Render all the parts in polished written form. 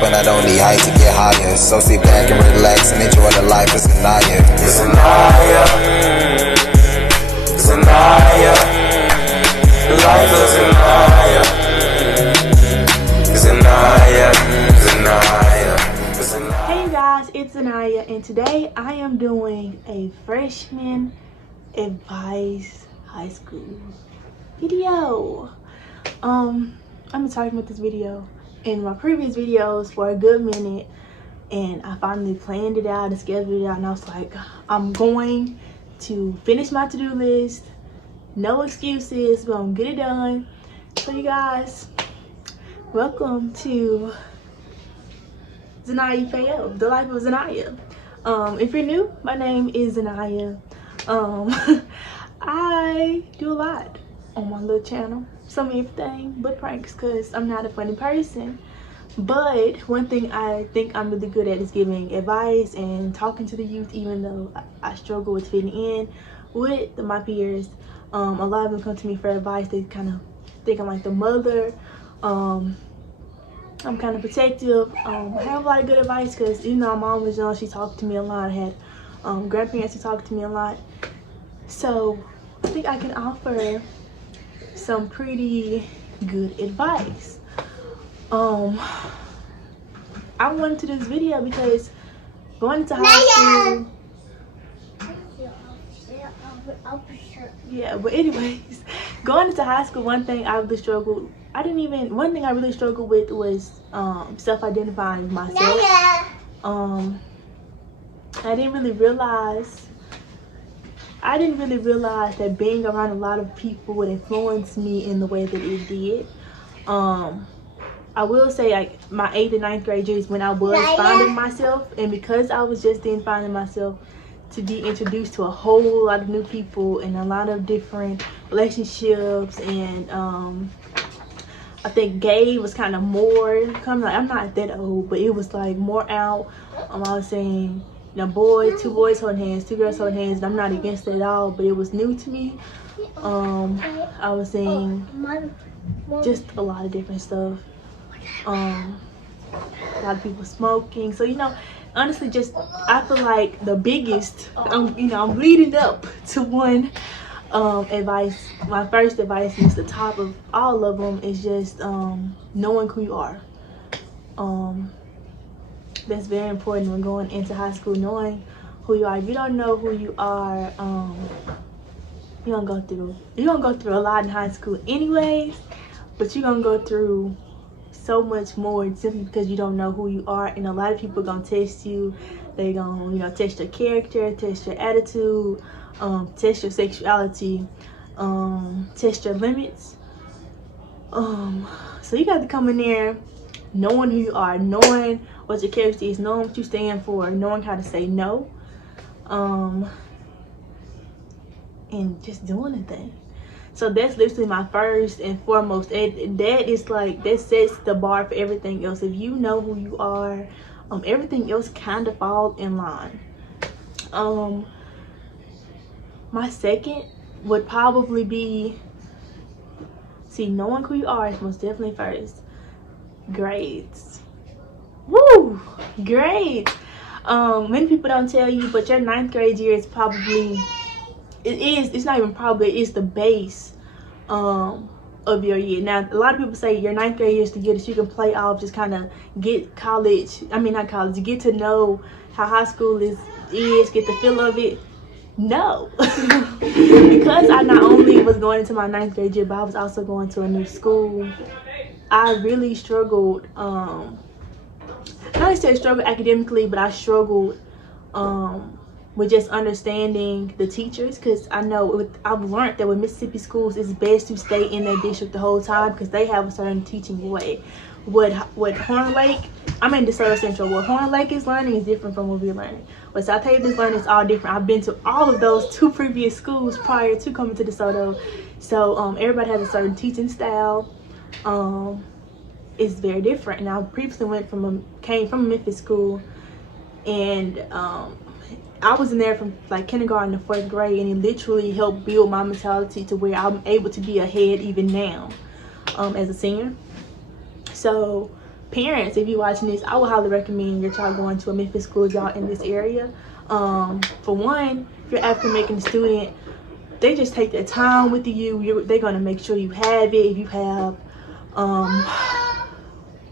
but not only height to get higher. So sit back and relax and enjoy the life of Zinniaa. Zinniaa, Zinniaa, the life of Zinniaa. Zinniaa, Zinniaa. Hey you guys, it's Zinniaa, and today I am doing a freshman advice high school video. I've been talking about this video in my previous videos for a good minute, and I finally planned it out and scheduled it out, and I was like, I'm going to finish my to-do list, no excuses, but I'm gonna get it done. So you guys, welcome to Zinniaa Fail, the life of Zinniaa. If you're new, my name is Zinniaa. I do a lot on my little channel, some everything but pranks, because I'm not a funny person. But one thing I think I'm really good at is giving advice and talking to the youth, even though I struggle with fitting in with my peers. A lot of them come to me for advice. They kind of think I'm like the mother. I'm kind of protective. I have a lot of good advice because, you know, my mom was young, she talked to me a lot. I had grandparents who talked to me a lot. So I think I can offer some pretty good advice. I wanted to do this video because going into high school, yeah, but anyways, going into high school, one thing I really struggled, one thing I really struggled with was self-identifying myself. I didn't really realize that being around a lot of people would influence me in the way that it did. I will say, like, my 8th and 9th grade years when I was finding myself, and because I was just then finding myself, to be introduced to a whole lot of new people and a lot of different relationships, and I think gay was kind of more coming. Like, I'm not that old, but it was like more out. I was saying, you know, two boys holding hands, two girls holding hands, and I'm not against it at all, but it was new to me. I was saying just a lot of different stuff. A lot of people smoking. So, you know, honestly, just I feel like the biggest, I'm leading up to one advice. My first advice is the top of all of them, is just knowing who you are. That's very important when going into high school, knowing who you are. If you don't know who you are, you're gonna go through a lot in high school anyways, but you're gonna go through so much more simply because you don't know who you are. And a lot of people gonna test you. They gonna, you know, test your character, test your attitude, test your sexuality, test your limits. So you got to come in there knowing who you are, knowing what your character is, knowing what you stand for, knowing how to say no, and just doing the thing. So that's literally my first and foremost. That is like, that sets the bar for everything else. If you know who you are, everything else kind of falls in line. My second would probably be, knowing who you are is most definitely first. Grades. Woo! Grades. Many people don't tell you, but your 9th grade year is probably, it's not even probably, it's the base of your year. Now, a lot of people say your 9th grade year is the year that you can play off, just kind of get get to know how high school is, get the feel of it. No. Because I not only was going into my 9th grade year, but I was also going to a new school. I really struggled, not necessarily struggled academically, but I struggled with just understanding the teachers, because I've learned that with Mississippi schools, it's best to stay in their district the whole time because they have a certain teaching way. What Horn Lake, I'm in DeSoto Central, what Horn Lake is learning is different from what we're learning. What South Haven is learning is all different. I've been to all of those 2 previous schools prior to coming to DeSoto, so everybody has a certain teaching style. It's very different. And I previously came from a Memphis school, and I was in there from like kindergarten to 4th grade, and it literally helped build my mentality to where I'm able to be ahead even now as a senior. So parents, if you're watching this, I would highly recommend your child going to a Memphis school if y'all in this area. For one, if you're African American student, they just take their time with you. They're gonna make sure you have it. If you have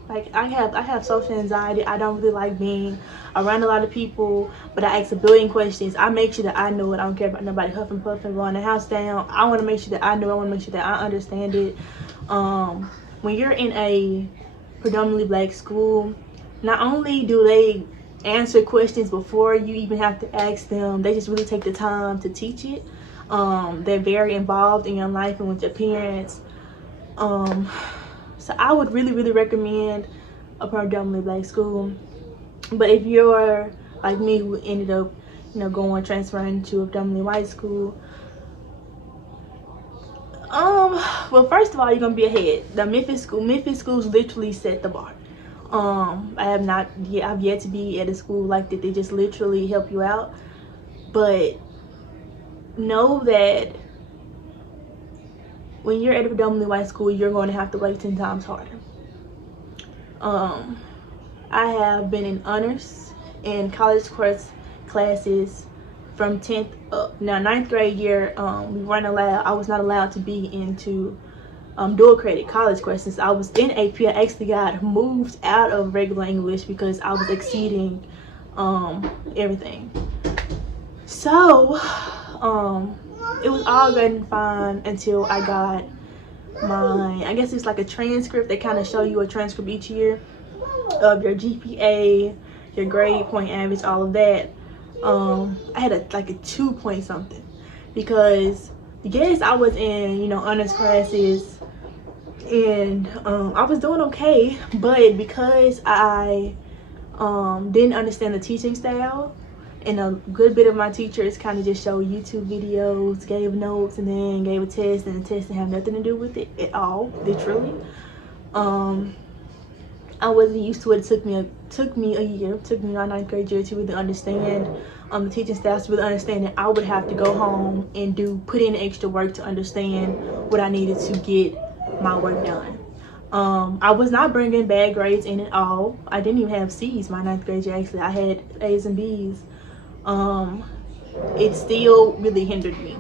like I have social anxiety. I don't really like being around a lot of people, but I ask a billion questions. I make sure that I know it. I don't care about nobody huffing puffing, blowing the house down. I want to make sure that I know. I want to make sure that I understand it. When you're in a predominantly black school, not only do they answer questions before you even have to ask them, they just really take the time to teach it. They're very involved in your life and with your parents. So I would really recommend a predominantly black school. But if you're like me, who ended up, transferring to a predominantly white school, well, first of all, you're gonna be ahead. The Memphis schools literally set the bar. I've yet to be at a school like that. They just literally help you out. But know that when you're at a predominantly white school, you're going to have to work 10 times harder. I have been in honors and college course classes from 10th up. Now, 9th grade year, I was not allowed to be into dual credit college courses. I was in AP. I actually got moved out of regular English because I was exceeding everything. So it was all good and fine until I got I guess it's like a transcript. They kind of show you a transcript each year of your GPA, your grade point average, all of that. I had a 2 point something because yes, I was in honors classes and I was doing okay, but because I didn't understand the teaching style, and a good bit of my teachers kind of just showed YouTube videos, gave notes, and then gave a test, and the test didn't have nothing to do with it at all, literally. I wasn't used to it. It took me a year. It took me my 9th grade year to really understand the teaching styles, to really understand that I would have to go home and put in extra work to understand what I needed to get my work done. I was not bringing bad grades in at all. I didn't even have C's my 9th grade year. Actually, I had A's and B's. It still really hindered me.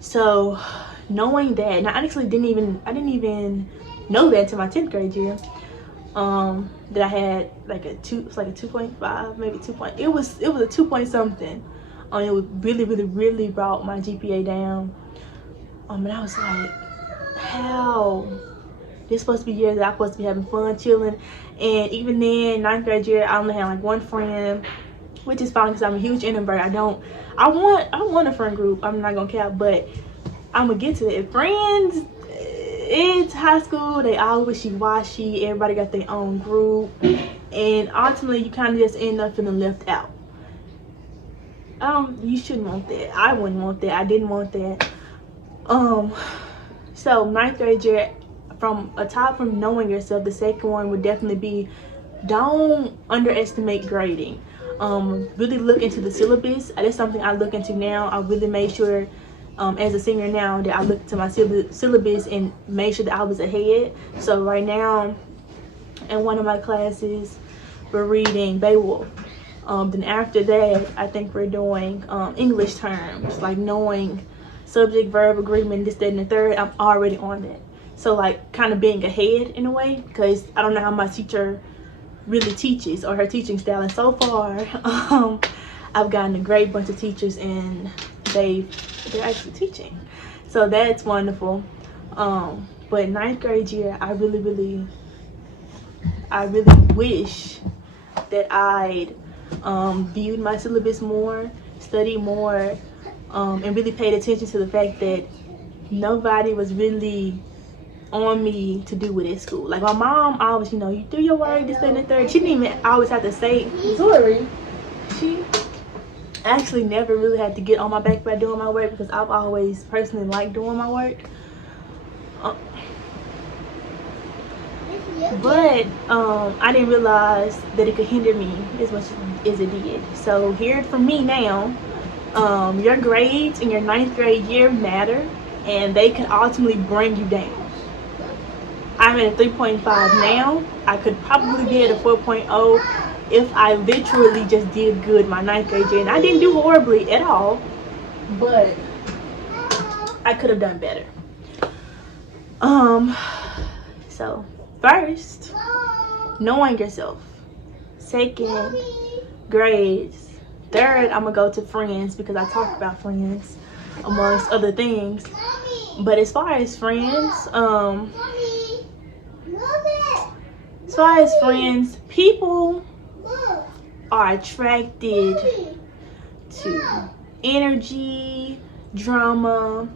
So knowing that, and I actually didn't even know that until my 10th grade year, that I had like a 2.5, maybe 2 point. It was a 2 point something. It would really brought my GPA down. And I was like, how? This supposed to be years that I'm supposed to be having fun, chilling. And even then, 9th grade year, I only had like one friend, which is fine because I'm a huge introvert. I want a friend group. I'm not gonna cap, but I'm gonna get to it. Friends, it's high school. They all wishy-washy. Everybody got their own group, and ultimately, you kind of just end up feeling left out. You shouldn't want that. I wouldn't want that. I didn't want that. So 9th grade year, from knowing yourself, the second one would definitely be, don't underestimate grading. Really look into the syllabus. That's something I look into now. I really made sure as a senior now that I looked into my syllabus and made sure that I was ahead. So right now in one of my classes we're reading Beowulf. Then after that I think we're doing English terms, like knowing subject, verb, agreement, this, that, and the third. I'm already on that. So like kind of being ahead in a way, because I don't know how my teacher really teaches or her teaching style, and so far I've gotten a great bunch of teachers and they're actually teaching, so that's wonderful. But 9th grade year, I really wish that I'd viewed my syllabus more, studied more, and really paid attention to the fact that nobody was really on me to do with at school. Like my mom always, you do your work, this, that, and the third. She didn't even always have to say, sorry. She actually never really had to get on my back by doing my work, because I've always personally liked doing my work. But I didn't realize that it could hinder me as much as it did. So hear it from me now. Your grades in your 9th grade year matter, and they can ultimately bring you down. I'm at a 3.5 now. I could probably be at a 4.0 if I literally just did good my 9th grade year. And I didn't do horribly at all, but I could have done better. So first, knowing yourself. Second, grades. Third, I'm gonna go to friends because I talk about friends amongst other things. But as far as friends, people are attracted to energy, drama,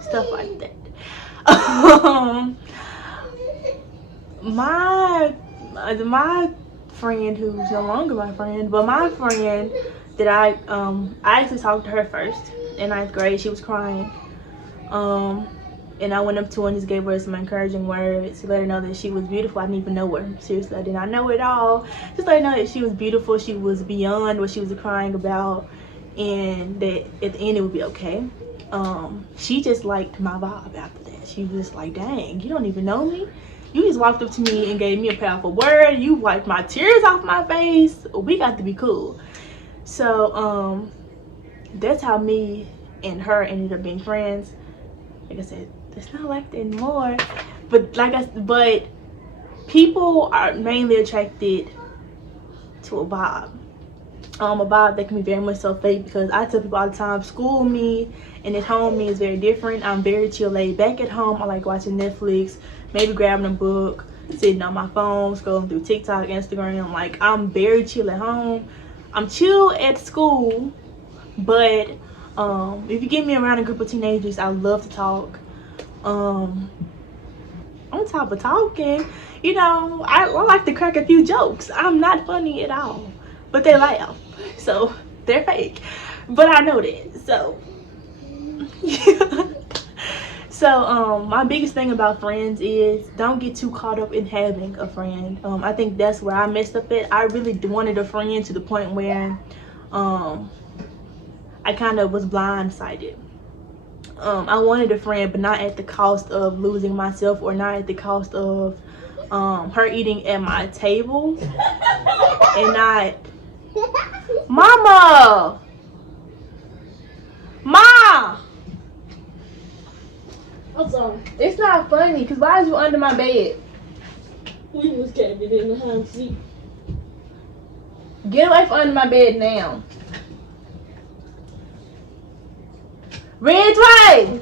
stuff like that. My friend, who's no longer my friend, but my friend that I actually talked to her first in 9th grade. She was crying, and I went up to her and just gave her some encouraging words to let her know that she was beautiful. I didn't even know her. Seriously, I did not know her at all. Just let her know that she was beautiful. She was beyond what she was crying about, and that at the end it would be okay. She just liked my vibe after that. She was just like, dang, you don't even know me? You just walked up to me and gave me a powerful word. You wiped my tears off my face. We got to be cool. So that's how me and her ended up being friends. Like I said, it's not like that anymore. But but people are mainly attracted to a vibe. A vibe that can be very much so fake, because I tell people all the time, school me and at home me is very different. I'm very chill, laid back at home. I like watching Netflix, maybe grabbing a book, sitting on my phone, scrolling through TikTok, Instagram. Like, I'm very chill at home. I'm chill at school, but if you get me around a group of teenagers, I love to talk. On top of talking, you know, I like to crack a few jokes. I'm not funny at all, but they laugh, so they're fake, but I know that. So yeah. So my biggest thing about friends is don't get too caught up in having a friend. I think that's where I messed up at. I really wanted a friend to the point where I kind of was blindsided. I wanted a friend, but not at the cost of losing myself, or not at the cost of her eating at my table and not Mama! Ma! I'm sorry. It's not funny, because why is you under my bed? We was kept it in the hind seat. Get away from under my bed now. Ridgeway!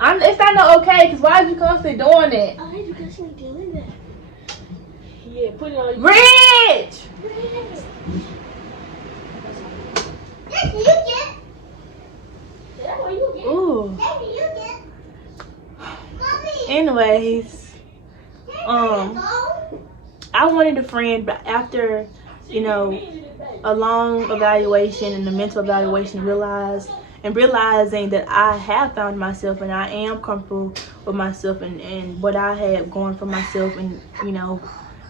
It's not no okay, because why is you constantly doing that? I hate you constantly doing that. Yeah, put it on you. Ridge! Yes, you get. That's what you get. Ooh. That's what you get. Anyways, I wanted a friend, but after, you know, a long evaluation and a mental evaluation, realizing that I have found myself and I am comfortable with myself and what I have going for myself, and, you know,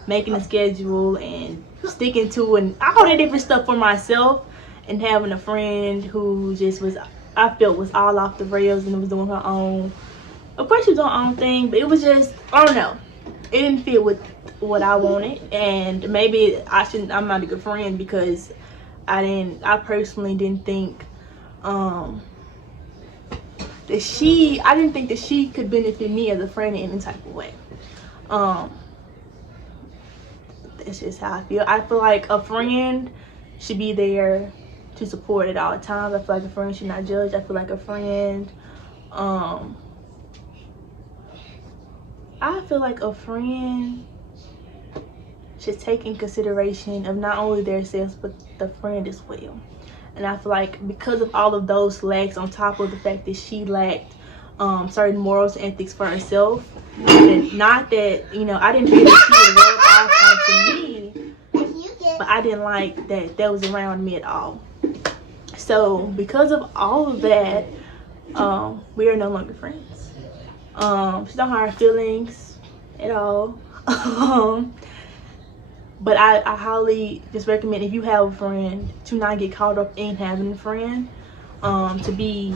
making a schedule and sticking to and all that different stuff for myself, and having a friend who just was, I felt was all off the rails and was doing her own. Of course she was doing her own thing, but it was just, I don't know, it didn't fit with what I wanted, and maybe I'm not a good friend because I personally didn't think I didn't think that she could benefit me as a friend in any type of way. That's just how I feel. I feel like a friend should be there to support at all times. I feel like a friend should not judge. I feel like a friend should take in consideration of not only their selves but the friend as well. And I feel like because of all of those lacks, on top of the fact that she lacked certain morals and ethics for herself, and not that, you know, I didn't feel that she would rub off onto me, but I didn't like that was around me at all. So because of all of that, we are no longer friends. She don't have her feelings at all. But I highly just recommend, if you have a friend, to not get caught up in having a friend, to be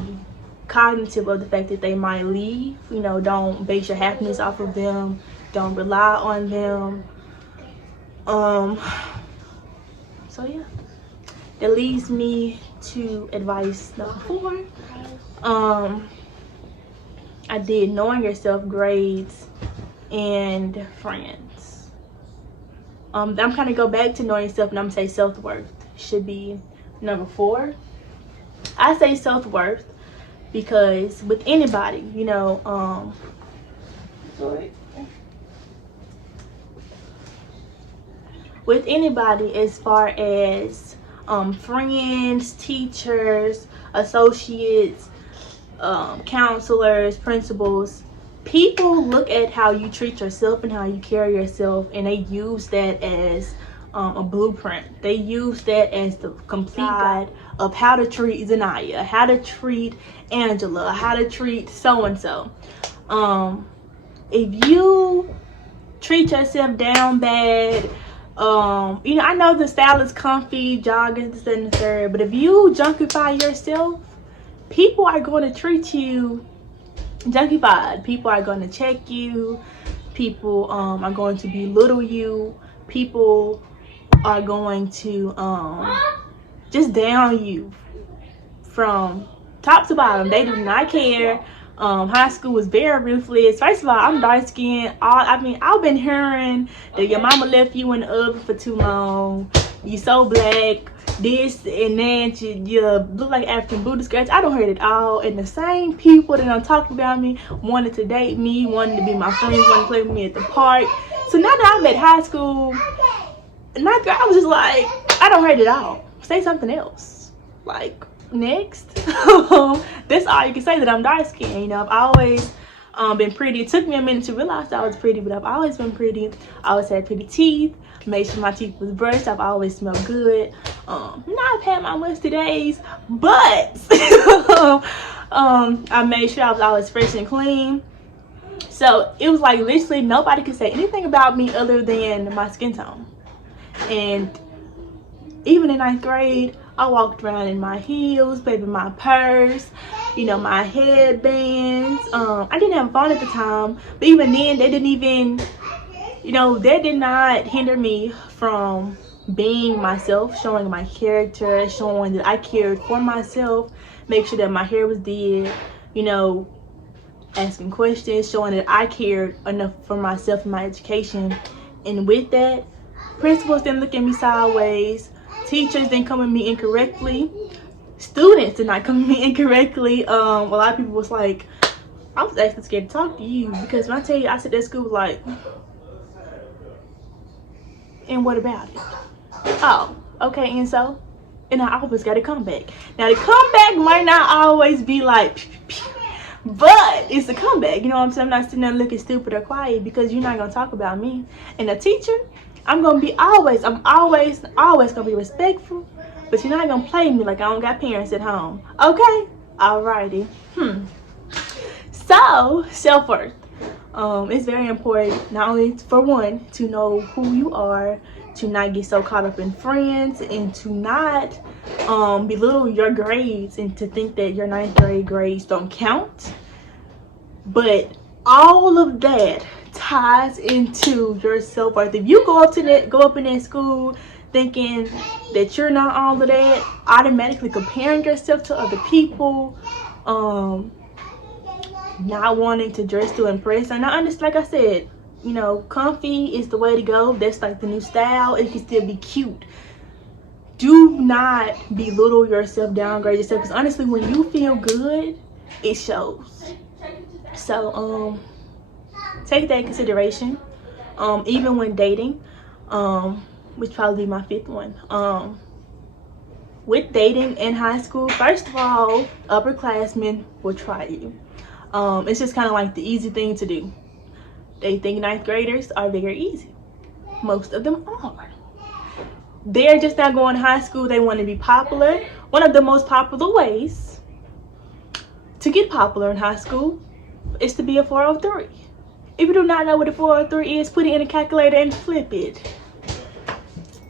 cognitive of the fact that they might leave. You know, don't base your happiness off of them. Don't rely on them. So yeah, that leads me to advice number 4. I did knowing yourself, grades, and friends. I'm kind of go back to knowing yourself, and I'm gonna say self-worth should be number 4. I say self-worth because with anybody, you know, with anybody, as far as friends, teachers, associates, counselors, principals, people look at how you treat yourself and how you carry yourself, and they use that as a blueprint. They use that as the complete guide of how to treat Zinniaa, how to treat Angela, how to treat so-and-so. If you treat yourself down bad, you know, I know the style is comfy, joggers, this and the third, but if you junkify yourself, people are going to treat you junkified. People are going to check you. People are going to belittle you. People are going to just down you from top to bottom. They do not care. High school was very ruthless. First of all, I'm dark skinned. I've been hearing that your mama left you in the oven for too long. You so black, this and that. You look like African booty scratch. I don't hear it all. And the same people that don't talk about me wanted to date me, wanted to be my friends, wanted to play with me at the park. So now that I'm at high school, I was just like, I don't hear it all. Say something else. Like, next. That's all you can say, that I'm dark skinned. You know, I've always been pretty. It took me a minute to realize I was pretty, but I've always been pretty. I always had pretty teeth. Made sure my teeth was brushed. I've always smelled good. Now I've had my musty days, but I made sure I was always fresh and clean. So it was like literally nobody could say anything about me other than my skin tone. And even in 9th grade, I walked around in my heels, baby, my purse, you know, my headbands. I didn't have a phone at the time, but even then, they didn't even, you know, that did not hinder me from being myself, showing my character, showing that I cared for myself, make sure that my hair was did, you know, asking questions, showing that I cared enough for myself and my education. And with that, principals didn't look at me sideways. Teachers didn't come at me incorrectly. Students did not come at me incorrectly. A lot of people was like, I was actually scared to talk to you, because when I tell you I said that school was like, and what about it? Oh, okay, and so? And I always got a comeback. Now the comeback might not always be like, but it's a comeback, you know what I'm saying? I'm not sitting there looking stupid or quiet, because you're not gonna talk about me. And a teacher, I'm always gonna be respectful, but you're not gonna play me like I don't got parents at home. Okay? Alrighty. So, self-worth. It's very important, not only for one, to know who you are, to not get so caught up in friends, and to not belittle your grades and to think that your 9th grade grades don't count. But all of that ties into your self-worth. If you go up in that school thinking that you're not all of that, automatically comparing yourself to other people, not wanting to dress to impress, and I understand, like I said, you know, comfy is the way to go. That's like the new style. It can still be cute. Do not belittle yourself, downgrade yourself, because honestly, when you feel good, it shows. So take that in consideration, even when dating, which probably be my 5th one. With dating in high school, first of all, upperclassmen will try you. It's just kind of like the easy thing to do. They think 9th graders are very easy. Most of them are. They're just not going to high school. They want to be popular. One of the most popular ways to get popular in high school is to be a 403. If you do not know what a 403 is, put it in a calculator and flip it.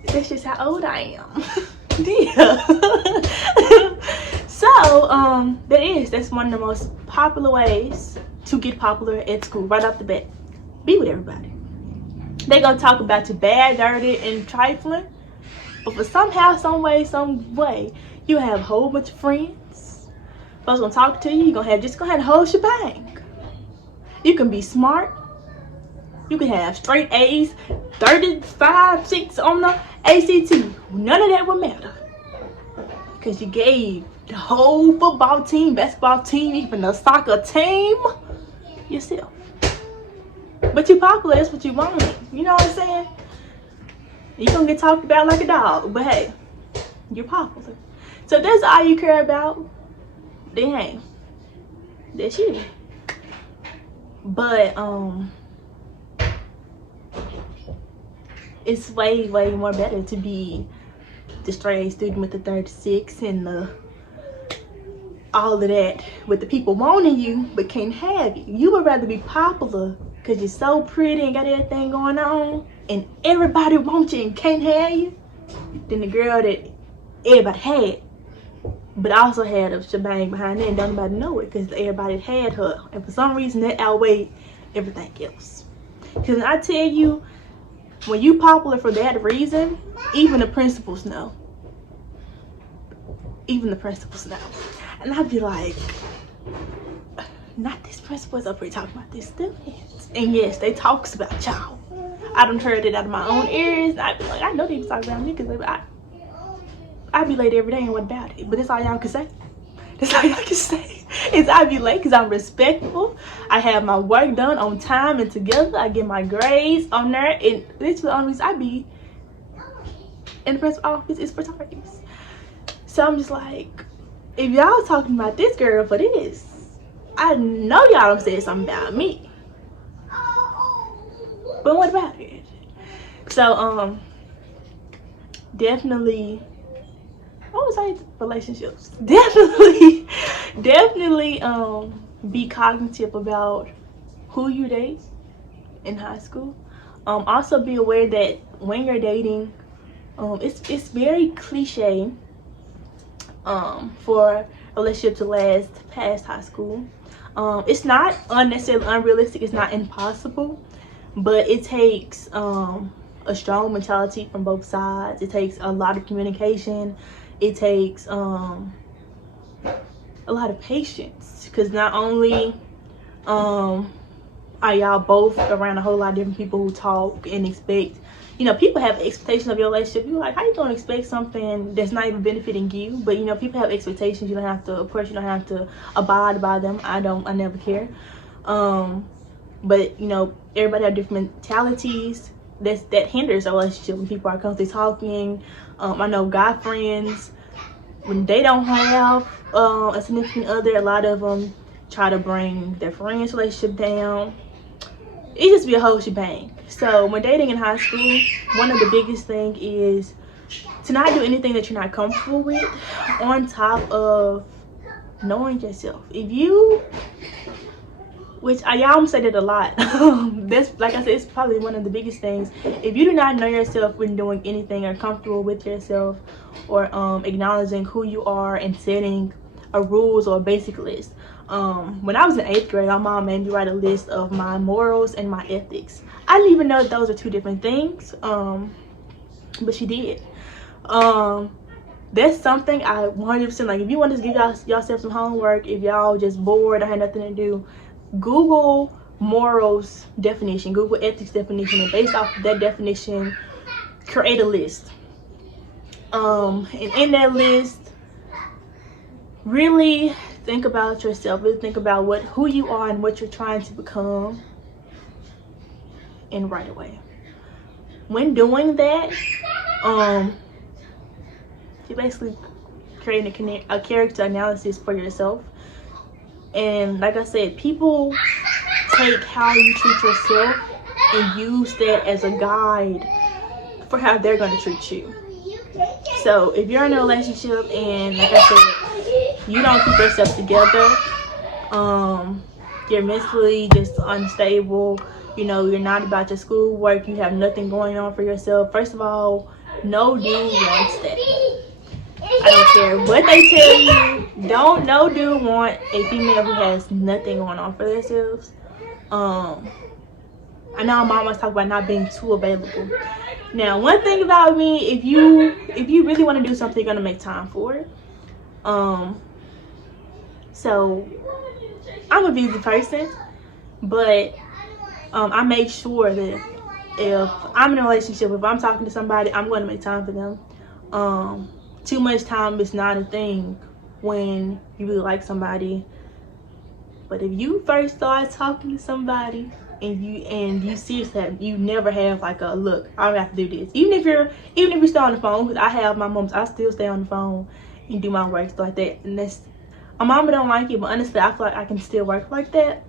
That's just how old I am. Yeah. So that's one of the most popular ways to get popular at school right off the bat. Be with everybody. They gonna talk about you bad, dirty, and trifling, but for somehow, some way, you have a whole bunch of friends. Folks gonna talk to you. You gonna have a whole shebang. You can be smart. You can have straight A's, 35, 6 on the ACT. None of that will matter, because you gave the whole football team, basketball team, even the soccer team yourself. But you popular, that's what you want. You know what I'm saying? You gonna get talked about like a dog, but hey, you're popular. So if that's all you care about, then hey, that's you. But it's way more better to be the straight A student with the 36 and the all of that, with the people wanting you but can't have you. You would rather be popular because you're so pretty and got everything going on and everybody wants you and can't have you, than the girl that everybody had but also had a shebang behind it and don't nobody know it because everybody had her, and for some reason that outweighed everything else. Because I tell you, when you popular for that reason, even the principals know. Even the principals know. And I'd be like, not this principal's up here talking about this students. And yes, they talks about y'all. I done heard it out of my own ears. I'd be like, I know they was talking about me because I be late every day and what about it? But that's all y'all can say. That's all y'all can say. Is I be late because I'm respectful. I have my work done on time and together. I get my grades on there. And literally the only reason I be in the principal office is for targets. So I'm just like, if y'all talking about this girl for this, I know y'all said something about me. But what about it? So definitely, what was I? Relationships. Definitely be cognitive about who you date in high school. Also be aware that when you're dating, it's very cliche for a relationship to last past high school. It's not unnecessarily unrealistic, it's not impossible, but it takes a strong mentality from both sides. It takes a lot of communication. It takes a lot of patience, because not only are y'all both around a whole lot of different people who talk and expect, you know, people have expectations of your relationship. You're like, how you gonna expect something that's not even benefiting you? But you know, people have expectations. You don't have to, of course, you don't have to abide by them. I never care. But you know, everybody have different mentalities. That hinders a relationship when people are constantly talking. I know guy friends, when they don't have a significant other, a lot of them try to bring their friends' relationship down. It just be a whole shebang. So when dating in high school, one of the biggest thing is to not do anything that you're not comfortable with, on top of knowing yourself. If you, which y'all say that a lot, that's, like I said, it's probably one of the biggest things. If you do not know yourself when doing anything, or comfortable with yourself, or acknowledging who you are and setting a rules or a basic list. When I was in 8th grade, my mom made me write a list of my morals and my ethics. I didn't even know that those are two different things, but she did. That's something I 100%, like, if you want to give yourself some homework, if y'all just bored or had nothing to do, Google morals definition, Google ethics definition, and based off of that definition, create a list. And in that list, really think about yourself. Really think about who you are and what you're trying to become, and right away. When doing that, you're basically creating a character analysis for yourself. And like I said, people take how you treat yourself and use that as a guide for how they're going to treat you. So if you're in a relationship and, like I said, you don't keep yourself together, you're mentally just unstable, you know, you're not about your schoolwork, you have nothing going on for yourself, first of all, no dude wants that. I don't care what they tell you. No dude want a female who has nothing going on for themselves. I know my mama talk about not being too available. Now, one thing about me, if you really want to do something, you're gonna make time for it. So I'm a busy person, but I make sure that if I'm in a relationship, if I'm talking to somebody, I'm going to make time for them. Too much time is not a thing when you really like somebody. But if you first start talking to somebody and you see that you never have like a look, I don't have to do this. Even if you stay on the phone, because I have my moments, I still stay on the phone and do my work stuff like that. And that's, my mama don't like it, but honestly, I feel like I can still work like that.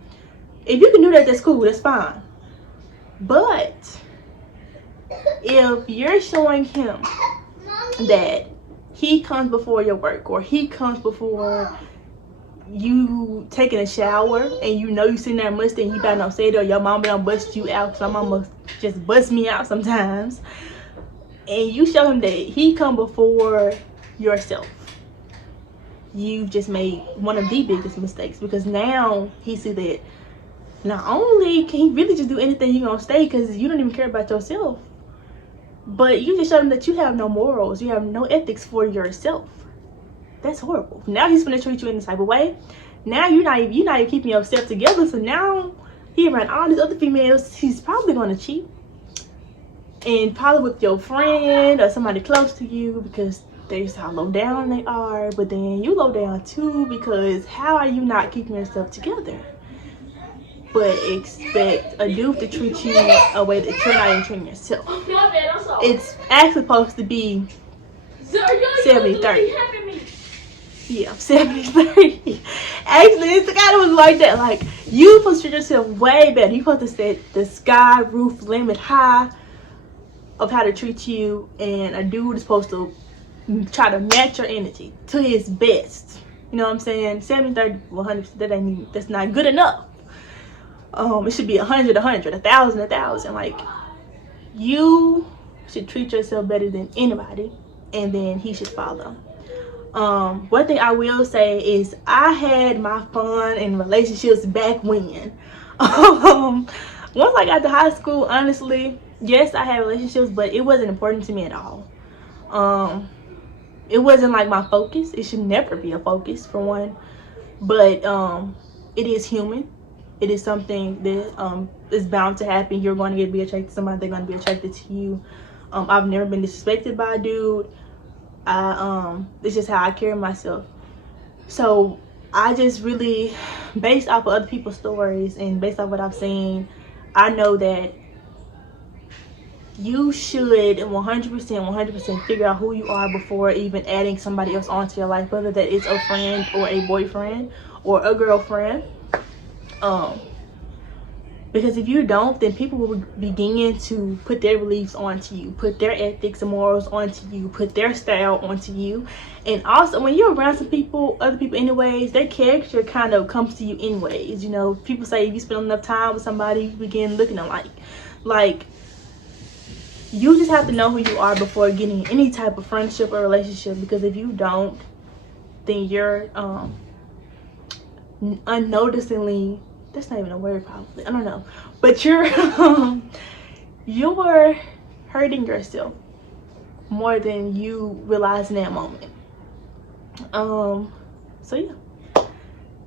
If you can do that, that's cool, that's fine. But if you're showing him that he comes before your work, or he comes before you taking a shower, and you know you sitting there musty and you better not say it or your mama don't bust you out, because my mama just bust me out sometimes, and you show him that he come before yourself, you've just made one of the biggest mistakes, because now he see that not only can he really just do anything, he gonna stay because you don't even care about yourself, but you just showed him that you have no morals, you have no ethics for yourself. That's horrible. Now he's gonna treat you in this type of way. Now you're not even keeping yourself together, so now he around all these other females, he's probably gonna cheat, and probably with your friend or somebody close to you, because there's how low down they are. But then you low down too, because how are you not keeping yourself together but expect a dude to treat you a way that you're not even treating yourself? It's actually supposed to be 70-30. Yeah, 70-30. Actually, it's kind of was like that. Like, you supposed to treat yourself way better. You supposed to set the sky roof limit high of how to treat you, and a dude is supposed to try to match your energy to his best. You know what I'm saying? 70-30, 100%. That's not good enough. It should be 100, 1,000, 1,000. Like, you should treat yourself better than anybody, and then he should follow. One thing I will say is I had my fun in relationships back when. Once I got to high school, honestly, yes, I had relationships, but it wasn't important to me at all. It wasn't like my focus. It should never be a focus, for one. But it is human. It is something that is bound to happen. You're going to be attracted to somebody. They're going to be attracted to you. I've never been disrespected by a dude. It's just how I carry myself. So I just really, based off of other people's stories and based off what I've seen, I know that you should 100% figure out who you are before even adding somebody else onto your life, whether that is a friend or a boyfriend or a girlfriend. Because if you don't, then people will begin to put their beliefs onto you, put their ethics and morals onto you, put their style onto you. And also, when you're around some people, other people anyways, their character kind of comes to you anyways. You know, people say if you spend enough time with somebody, you begin looking alike. Like, you just have to know who you are before getting any type of friendship or relationship. Because if you don't, then you're unnoticingly, that's not even a word probably, I don't know, but you're you're hurting yourself more than you realize in that moment. So yeah,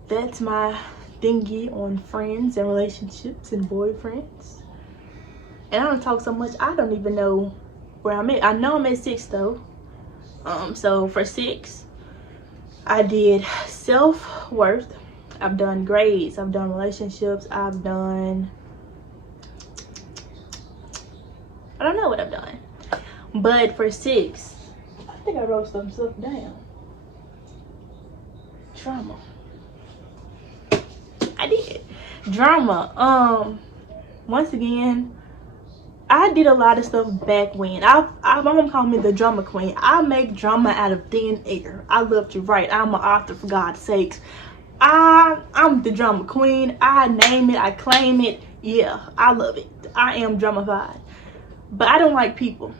that's my thingy on friends and relationships and boyfriends. And I don't talk so much, I don't even know where I'm at. I know I'm at 6 though. So for 6, I did self-worth, I've done grades, I've done relationships, I've done, I don't know what I've done. But for 6, I think I wrote some stuff down. Drama. I did. Drama. Once again, I did a lot of stuff back when. My mom called me the drama queen. I make drama out of thin air. I love to write. I'm an author, for God's sakes. I'm the drama queen. I name it, I claim it. Yeah, I love it. I am dramified. But I don't like people.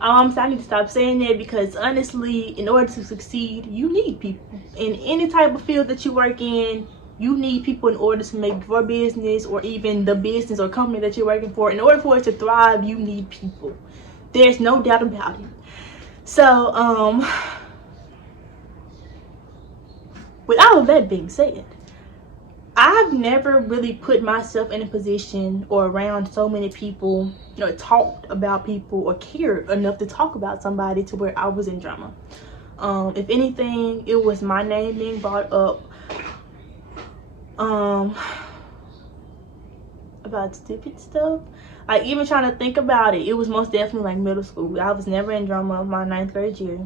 I need to stop saying that, because honestly, in order to succeed, you need people. In any type of field that you work in, you need people in order to make your business, or even the business or company that you're working for. In order for it to thrive, you need people. There's no doubt about it. So, with all of that being said, I've never really put myself in a position or around so many people, or talked about people, or cared enough to talk about somebody to where I was in drama. If anything, it was my name being brought up about stupid stuff. Like, even trying to think about it, it was most definitely like middle school. I was never in drama my 9th grade year.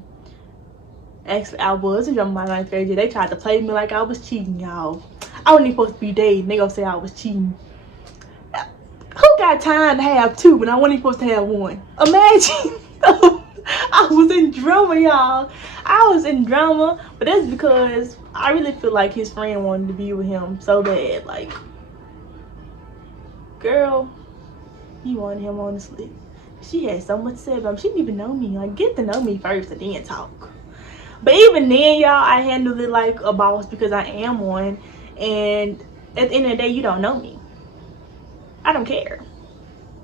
Actually, I was in drama my 9th grade year. They tried to play me like I was cheating, y'all. I wasn't even supposed to be dating. They gonna say I was cheating. Who got time to have two when I wasn't even supposed to have one? Imagine. I was in drama, y'all. I was in drama, but that's because I really feel like his friend wanted to be with him so bad. Like, girl, you wanted him, honestly. She had so much to say about him. She didn't even know me. Like, get to know me first and then talk. But even then, y'all, I handled it like a boss, because I am one. And at the end of the day, you don't know me. I don't care.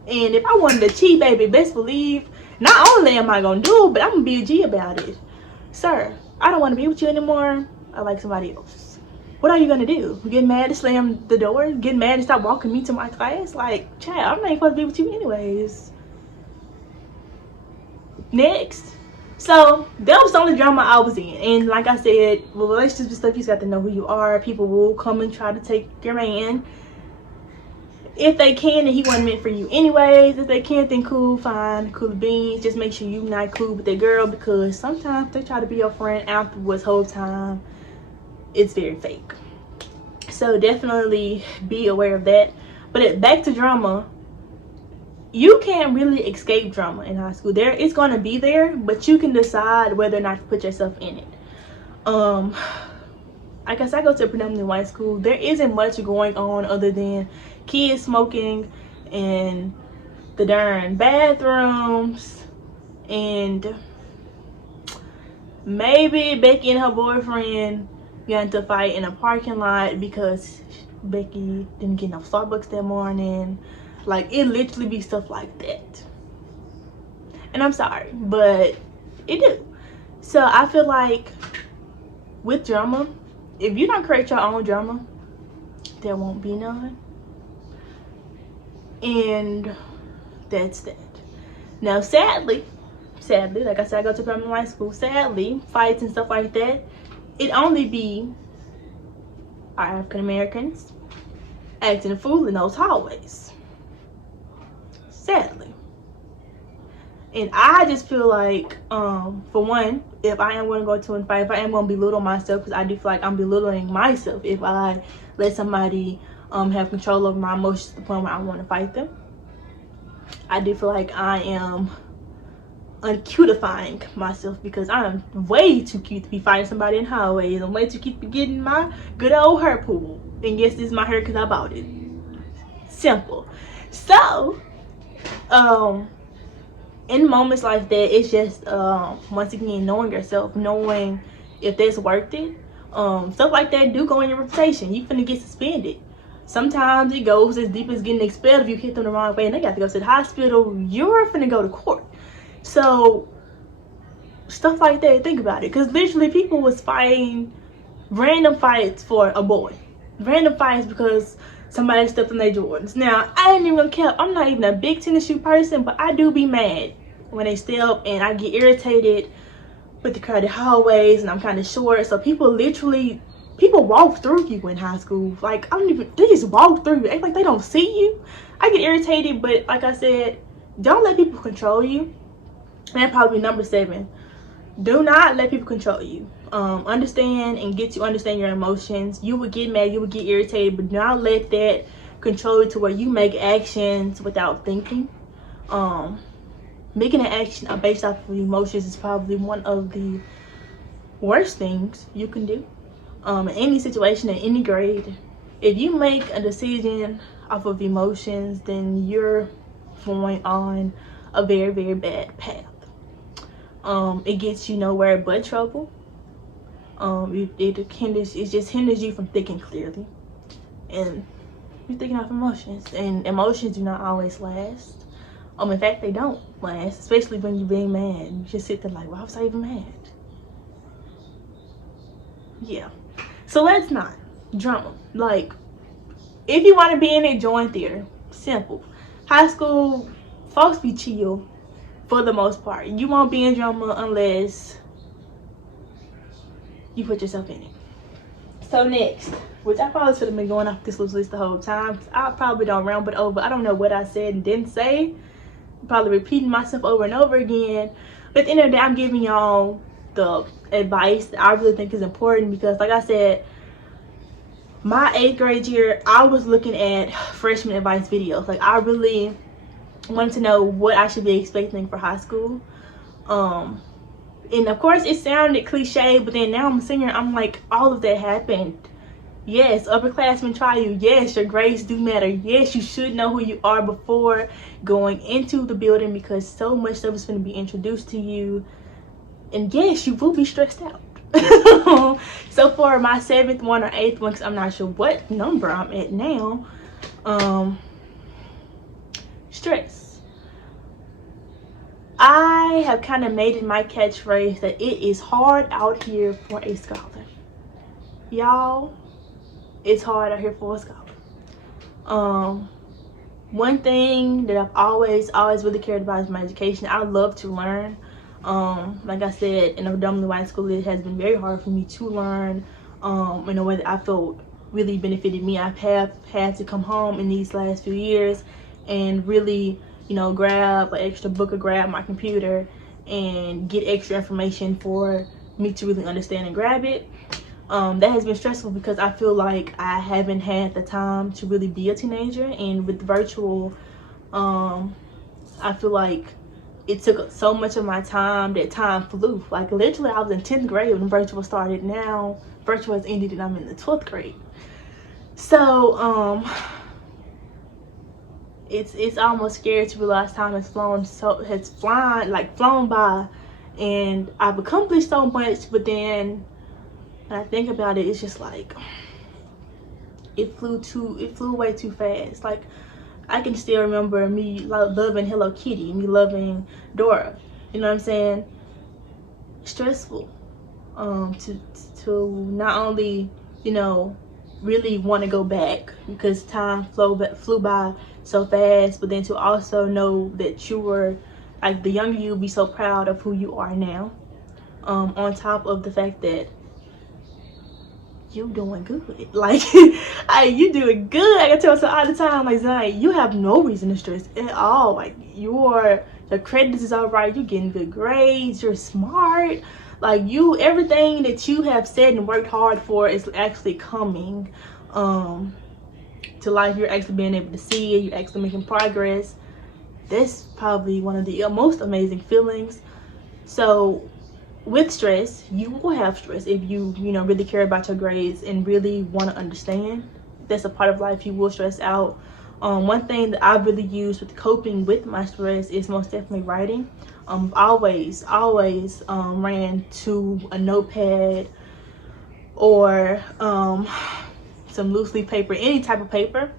And if I wanted to cheat, baby, best believe, not only am I gonna do it, but I'm gonna be a G about it. Sir, I don't want to be with you anymore. I like somebody else. What are you gonna do? Get mad to slam the door? Get mad and stop walking me to my class? Like, child, I'm not even supposed to be with you anyways. Next. So that was the only drama I was in. And like I said, with relationships and stuff, you just got to know who you are. People will come and try to take your man. If they can, and he wasn't meant for you anyways. If they can't, then cool, fine, cool beans. Just make sure you not cool with that girl, because sometimes they try to be your friend afterwards. Whole time it's very fake. So definitely be aware of that. But back to drama, you can't really escape drama in high school. It's going to be there, but you can decide whether or not to put yourself in it. I guess I go to a predominantly white school. There isn't much going on other than kids smoking in the darn bathrooms, and maybe Becky and her boyfriend got into a fight in a parking lot because Becky didn't get enough Starbucks that morning. Like, it literally be stuff like that. And I'm sorry, but it do. So I feel like with drama, if you don't create your own drama, there won't be none. And that's that. Now, sadly, like I said, I go to primary high school. Sadly, fights and stuff like that, it only be our African Americans acting a fool in those hallways. Sadly. And I just feel like, for one, if I am going to go to and fight, if I am going to belittle myself, because I do feel like I'm belittling myself if I let somebody have control over my emotions to the point where I want to fight them. I do feel like I am uncutifying myself, because I'm way too cute to be fighting somebody in hallways. I'm way too cute to be getting my good old hair pulled. And yes, this is my hair because I bought it. Simple. So, in moments like that, it's just once again knowing yourself, knowing if that's worth it. Stuff like that do go in your reputation. You finna get suspended. Sometimes it goes as deep as getting expelled if you hit them the wrong way and they got to go to the hospital. You're finna go to court. So stuff like that, think about it, because literally people was fighting random fights for a boy, random fights because somebody stepped on their Jordans. Now, I ain't even care. I'm not even a big tennis shoe person, but I do be mad when they step, and I get irritated with the crowded hallways, and I'm kind of short, so people walk through you in high school. Like, they just walk through you, act like they don't see you. I get irritated, but like I said, don't let people control you. And that probably number 7. Do not let people control you. Understand and get to understand your emotions. You would get mad, you would get irritated, but do not let that control you to where you make actions without thinking. Making an action based off of emotions is probably one of the worst things you can do. In any situation, in any grade, if you make a decision off of emotions, then you're going on a very, very bad path. It gets you nowhere but trouble. It just hinders you from thinking clearly, and you're thinking off emotions, and emotions do not always last. In fact, they don't last, especially when you're being mad. You just sit there like, why was I even mad? Yeah. So let's not drama. Like, if you want to be in it, join theater. Simple. High school, folks be chill for the most part. You won't be in drama unless you put yourself in it. So next, which I probably should have been going off this list the whole time, because I probably don't ramble over. I don't know what I said and didn't say. Probably repeating myself over and over again. But at the end of the day, I'm giving y'all the advice that I really think is important, because like I said, my 8th grade year, I was looking at freshman advice videos. Like, I really wanted to know what I should be expecting for high school. And of course it sounded cliche, but then now I'm a senior, I'm like, all of that happened. Yes, upperclassmen try you. Yes, your grades do matter. Yes, you should know who you are before going into the building, because so much stuff is going to be introduced to you. And yes, you will be stressed out. So for my 7th one or 8th one, because I'm not sure what number I'm at now, stress. I have kind of made it my catchphrase that it is hard out here for a scholar. Y'all, it's hard out here for a scholar. One thing that I've always really cared about is my education. I love to learn. Like I said, in a predominantly white school, it has been very hard for me to learn in a way that I felt really benefited me. I have had to come home in these last few years and really, you know, grab an extra book or grab my computer and get extra information for me to really understand and grab it. That has been stressful because I feel like I haven't had the time to really be a teenager, and with virtual, I feel like it took so much of my time that time flew. Like, literally, I was in 10th grade when virtual started. Now virtual has ended and I'm in the 12th grade. So it's almost scary to realize time has flown by, and I've accomplished so much, but then when I think about it, it's just like it flew way too fast. Like, I can still remember me loving Hello Kitty, me loving Dora. You know what I'm saying? Stressful. To not only, you know, really want to go back because time flew by so fast, but then to also know that you were, like, the younger you, be so proud of who you are now. On top of the fact that you doing good. Like, you doing good. I can tell myself all the time, like, Zinniaa, you have no reason to stress at all. Like, your credits is all right. You're getting good grades. You're smart. Like, everything that you have said and worked hard for is actually coming to life. You're actually being able to see it. You're actually making progress. That's probably one of the most amazing feelings. So with stress, you will have stress if you really care about your grades and really want to understand. That's a part of life. You will stress out. One thing that I've really used with coping with my stress is most definitely writing. Always ran to a notepad or some loose leaf paper, any type of paper,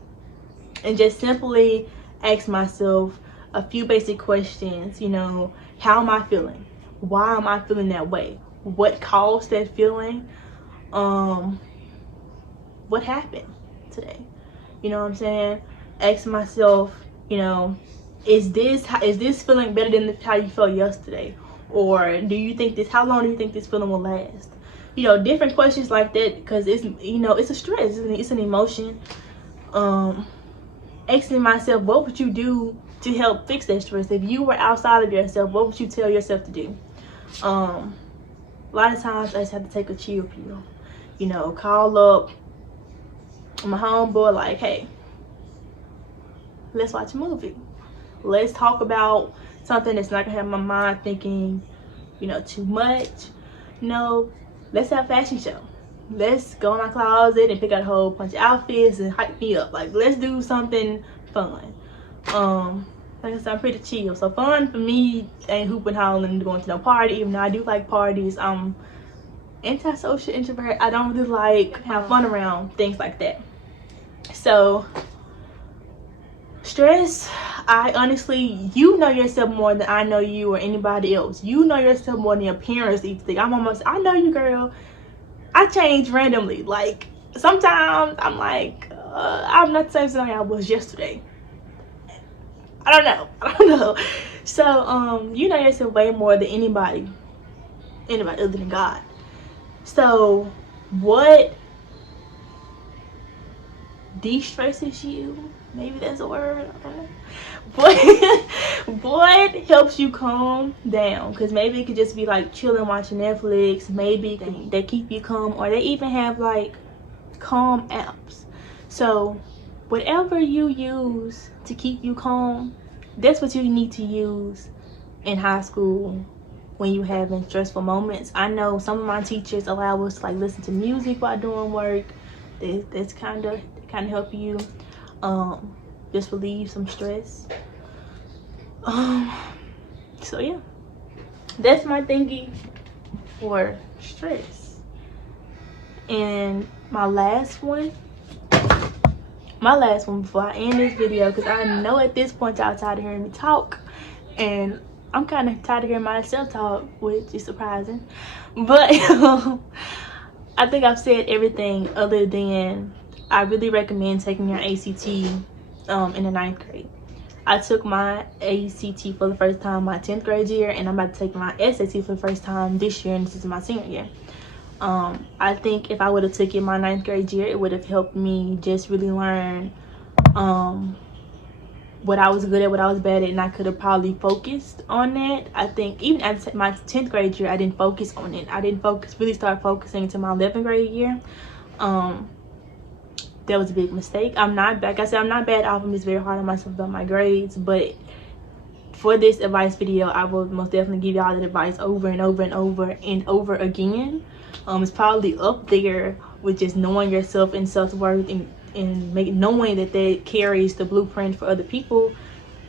and just simply ask myself a few basic questions. You know, how am I feeling? Why am I feeling that way? What caused that feeling? What happened today? You know what I'm saying? Ask myself, you know, is this feeling better than how you felt yesterday? Or do you think how long do you think this feeling will last? You know, different questions like that, because it's, you know, it's a stress, it's an emotion. Asking myself, what would you do to help fix that stress? If you were outside of yourself, what would you tell yourself to do? A lot of times I just have to take a chill pill. You know, call up my homeboy, like, hey, let's watch a movie. Let's talk about something that's not gonna have my mind thinking, you know, too much. No, let's have a fashion show. Let's go in my closet and pick out a whole bunch of outfits and hype me up. Like, let's do something fun. like I said, I'm pretty chill. So fun for me ain't hooping, hollering, going to no party. Even though I do like parties, I'm antisocial introvert. I don't really like have fun around things like that. So stress, I honestly, you know yourself more than I know you or anybody else. You know yourself more than your parents even think. I know you, girl. I change randomly. Like sometimes I'm like, I'm not the same thing I was yesterday. I don't know. So you know yourself way more than anybody other than God. So what de-stresses you, maybe that's a word, I don't know, what helps you calm down? Because maybe it could just be like chilling, watching Netflix. Maybe they keep you calm, or they even have like calm apps. So whatever you use to keep you calm, that's what you need to use in high school when you having stressful moments. I know some of my teachers allow us to like listen to music while doing work. That's kind of help you just relieve some stress. So yeah, that's my thinking for stress. And my last one before I end this video, because I know at this point y'all tired of hearing me talk, and I'm kind of tired of hearing myself talk, which is surprising, but I think I've said everything other than I really recommend taking your ACT in the 9th grade. I took my ACT for the first time my 10th grade year, and I'm about to take my SAT for the first time this year, and this is my senior year. I think if I would have taken my 9th grade year, it would have helped me just really learn what I was good at, what I was bad at, and I could have probably focused on that. I think even at my 10th grade year, I didn't focus on it. I didn't really start focusing until my 11th grade year. That was a big mistake. I'm not, like I said, I'm not bad off. I'm just very hard on myself about my grades. But for this advice video, I will most definitely give y'all that advice over and over and over and over again. It's probably up there with just knowing yourself and self-worth, and knowing that carries the blueprint for other people.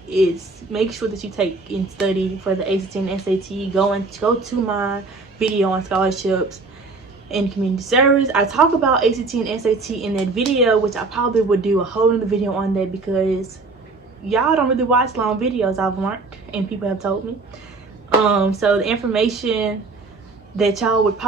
Is make sure that you take and study for the ACT and SAT. Go to my video on scholarships and community service. I talk about ACT and SAT in that video, which I probably would do a whole other video on that, because y'all don't really watch long videos, I've learned, and people have told me. So the information that y'all would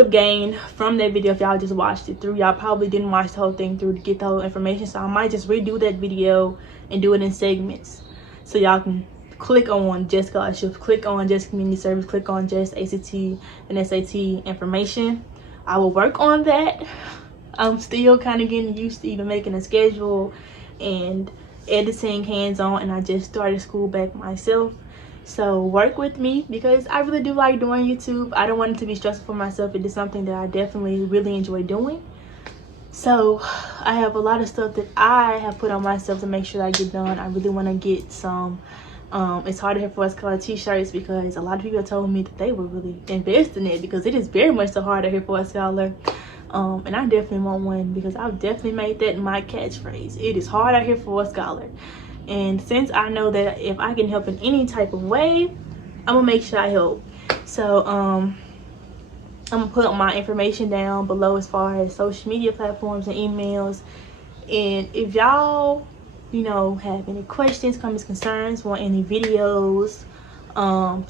have gained from that video if y'all just watched it through, y'all probably didn't watch the whole thing through to get the whole information. So I might just redo that video and do it in segments, so y'all can click on just scholarships, click on just community service, click on just ACT and SAT information. I will work on that. I'm still kind of getting used to even making a schedule and editing hands-on, and I just started school back myself. So work with me, because I really do like doing YouTube. I don't want it to be stressful for myself. It is something that I definitely really enjoy doing. So I have a lot of stuff that I have put on myself to make sure I get done. I really want to get some It's Harder Here for Us color t-shirts, because a lot of people told me that they would really invest in it, because it is very much the Harder Here for Us color. And I definitely want one, because I've definitely made that my catchphrase. It is hard out here for a scholar. And since I know that if I can help in any type of way, I'm gonna make sure I help. So I'm gonna put my information down below as far as social media platforms and emails. And if y'all, you know, have any questions, comments, concerns, want any videos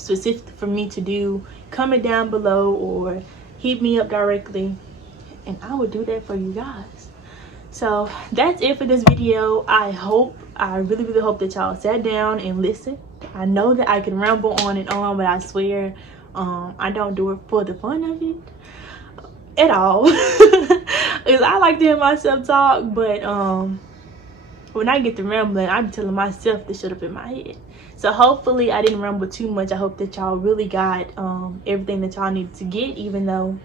specific for me to do, comment down below or hit me up directly, and I will do that for you guys. So that's it for this video. I really hope that y'all sat down and listened. I know that I can ramble on and on, but I swear I don't do it for the fun of it at all. Because I like to hear myself talk, but when I get to rambling, I'm telling myself to shut up in my head. So hopefully I didn't ramble too much. I hope that y'all really got everything that y'all needed to get, even though,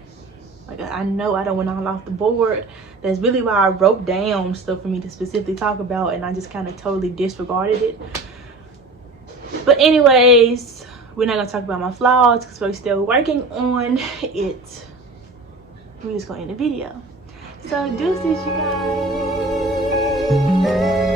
like, I know I don't went all off the board. That's really why I wrote down stuff for me to specifically talk about, and I just kind of totally disregarded it. But anyways, we're not gonna talk about my flaws because we're still working on it. We're just gonna end the video. So deuces, you guys.